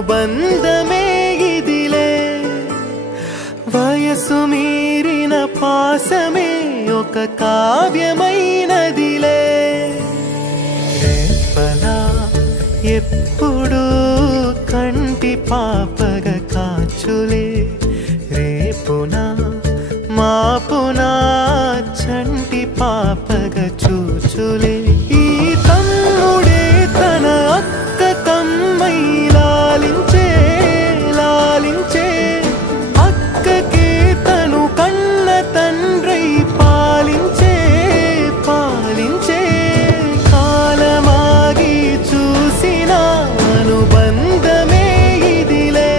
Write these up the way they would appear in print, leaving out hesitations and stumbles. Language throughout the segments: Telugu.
అనుబంధమే ఇదిలే వయసు మీరిన పాసమే ఒక కావ్యమైనదిలే రేపలా ఎప్పుడు కంటి పాపగ కాచులే రేపునా మాపునా చంటి పాపగ చూచులే ఈ తమ్ముడే తన అక్క కమ్మై లాలించే లాలించే అక్కకే తను కన్న తండ్రై పాలించే పాలించే కాలమాగి చూసిన అనుబంధమే ఇదిలే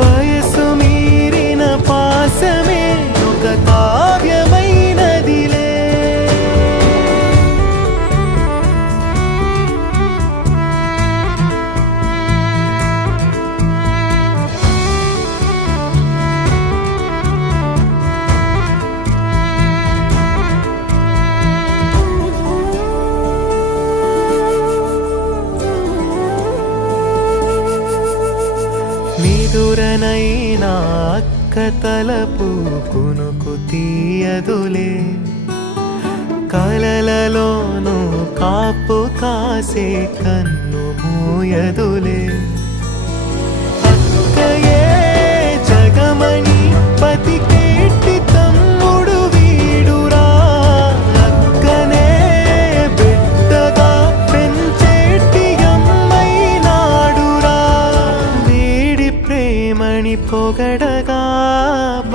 వయసు మీరిన పాసమే ఒక కావ్యమైనదిలే నిదురనైనా అక్క తలపు కునుకు తీయదులే కలలలోనూ కాపు కాసే కన్ను మూయదులే అక్కయే జగమణి పతికేటి తమ్ముడు వీడురా అక్కనే బిడ్డగా పెంచేటి అమ్మైనాడురా వీడి ప్రేమని పొగడగా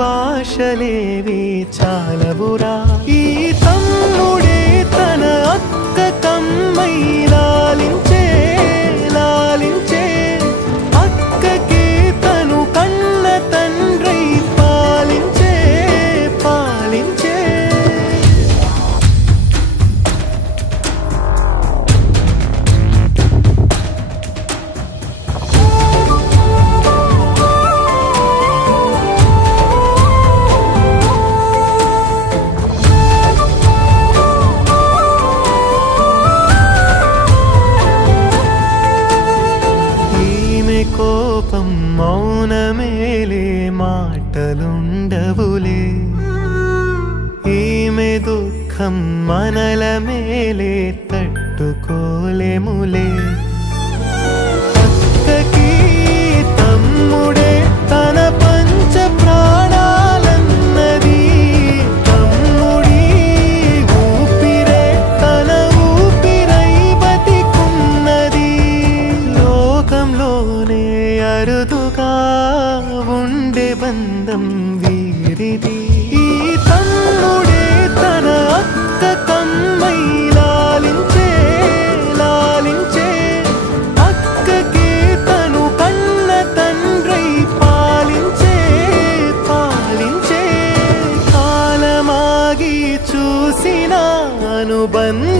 భాషలేవి చాలవురా ఈ తమ్ముడే తన అక్క కమ్మై లాలించే లాలించే అక్కకే తను కన్న తండ్రై పాలించే పాలించే కోపం మౌనమేలే మాటలుండవులే ఈమె దుఃఖం మనల మేలే తట్టుకోలేములే అక్కకి తమ్ముడే తన పంచ ప్రాణాలన్నది తమ్ముడి ఊపిరే తన ఊపిరై బతికున్నది లోకంలోనే అరుదుగా ఉండే బంధం వీరిది ఈ తమ్ముడే తన అక్క కమ్మై లాలించే లాలించే అక్కకే తను కన్న తండ్రై పాలించే పాలించే కాలమాగి చూసిన అనుబంధం